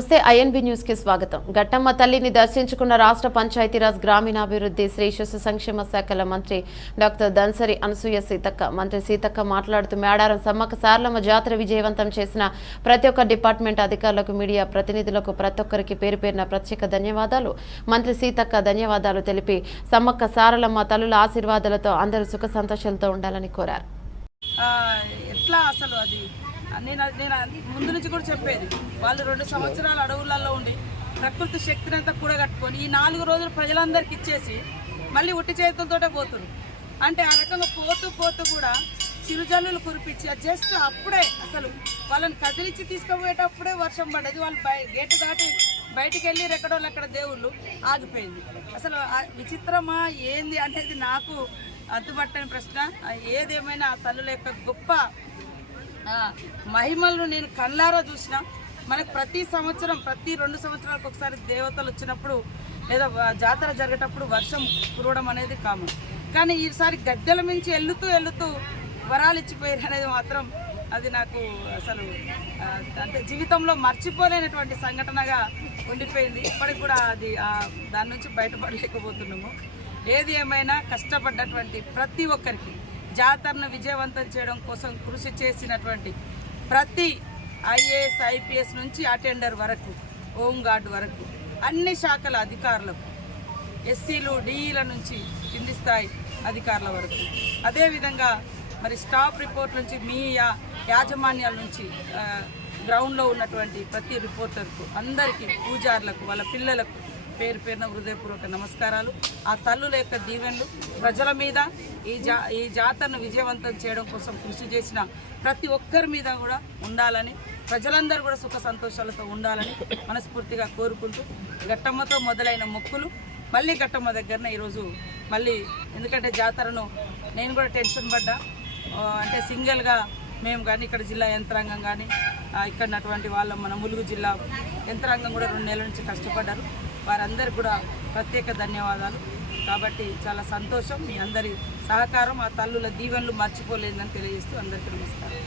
నమస్తే INB news కి స్వాగతం. ఘట్టమ్మ తల్లిని దర్శించుకున్న రాష్ట్ర పంచాయతీరాజ్ గ్రామీణాభివృద్ధి శ్రీ శిశు సంక్షేమ శాఖల మంత్రి డాక్టర్ దన్సరి అనసూయ సీతక్క. మంత్రి సీతక్క మాట్లాడుతూ మేడారం సమ్మక్క సారలమ్మ జాతర విజయవంతం చేసిన ప్రతి ఒక్క డిపార్ట్మెంట్ అధికారులకు, మీడియా ప్రతినిధులకు ప్రతి ఒక్కరికి పేరు పేరున ప్రత్యేక ధన్యవాదాలు. మంత్రి సీతక్క ధన్యవాదాలు తెలిపి సమ్మక్క సారలమ్మ తల్లుల ఆశీర్వాదాలతో అందరూ సుఖ సంతోషాలతో ఉండాలని కోరారు. ఎట్లా అసలు అది నేను ముందు నుంచి కూడా చెప్పేది, వాళ్ళు 2 సంవత్సరాలు అడవులలో ఉండి ప్రకృతి శక్తిని అంతా కూడగట్టుకొని ఈ 4 రోజులు ప్రజలందరికీ ఇచ్చేసి మళ్ళీ ఉట్టి చేతులతోటే పోతున్నారు. అంటే ఆ రకంగా పోతూ కూడా చిరుజల్లులు కురిపించి జస్ట్ అప్పుడే అసలు వాళ్ళని కదిలించి తీసుకుపోయేటప్పుడే వర్షం పడ్డది. వాళ్ళు గేటు దాటి బయటికి వెళ్ళి ఎక్కడోళ్ళు అక్కడ దేవుళ్ళు ఆగిపోయింది. అసలు విచిత్రమా ఏంది అనేది నాకు అంతుపట్టని ప్రశ్న. ఏదేమైనా ఆ తల్లుల యొక్క గొప్ప మహిమలను నేను కళ్ళారా చూసిన. మనకు ప్రతి సంవత్సరం, ప్రతి 2 సంవత్సరాలకు ఒకసారి దేవతలు వచ్చినప్పుడు లేదా జాతర జరిగేటప్పుడు వర్షం కురవడం అనేది కామన్. కానీ ఈసారి గద్దెల మించి వెళ్తూ వరాలు ఇచ్చిపోయారు అనేది మాత్రం అది నాకు అసలు అంటే జీవితంలో మర్చిపోలేనటువంటి సంఘటనగా ఉండిపోయింది. ఇప్పటికి కూడా అది దాని నుంచి బయటపడలేకపోతున్నాము. ఏది ఏమైనా కష్టపడ్డటువంటి ప్రతి ఒక్కరికి, జాతరను విజయవంతం చేయడం కోసం కృషి చేసినటువంటి ప్రతి ఐఏఎస్, ఐపీఎస్ నుంచి అటెండర్ వరకు, హోంగార్డ్ వరకు, అన్ని శాఖల అధికారులకు, ఎస్సీలు, డిఈల నుంచి కింది స్థాయి అధికారుల వరకు, అదేవిధంగా మరి స్టాఫ్ రిపోర్ట్ నుంచి మీ యాజమాన్యాల నుంచి గ్రౌండ్లో ఉన్నటువంటి ప్రతి రిపోర్టర్కు, అందరికీ, పూజారులకు, వాళ్ళ పిల్లలకు పేరు పేరున హృదయపూర్వక నమస్కారాలు. ఆ తల్లుల యొక్క దీవెనలు ప్రజల మీద, ఈ జాతరను విజయవంతం చేయడం కోసం కృషి చేసిన ప్రతి ఒక్కరి మీద కూడా ఉండాలని, ప్రజలందరూ కూడా సుఖ సంతోషాలతో ఉండాలని మనస్ఫూర్తిగా కోరుకుంటూ, ఘట్టమ్మతో మొదలైన మొక్కులు మళ్ళీ ఘట్టమ్మ దగ్గరనే ఈరోజు మళ్ళీ, ఎందుకంటే జాతరను నేను కూడా టెన్షన్ పడ్డా. అంటే సింగిల్గా మేము కానీ, ఇక్కడ జిల్లా యంత్రాంగం కానీ, ఇక్కడ ఉన్నటువంటి వాళ్ళ మన ములుగు జిల్లా యంత్రాంగం కూడా 2 నెలల నుంచి కష్టపడ్డారు. వారందరికీ కూడా ప్రత్యేక ధన్యవాదాలు. కాబట్టి చాలా సంతోషం. మీ అందరి సహకారం, ఆ తల్లుల దీవెనలు మర్చిపోలేదని తెలియజేస్తూ అందరికీ నమస్కారం.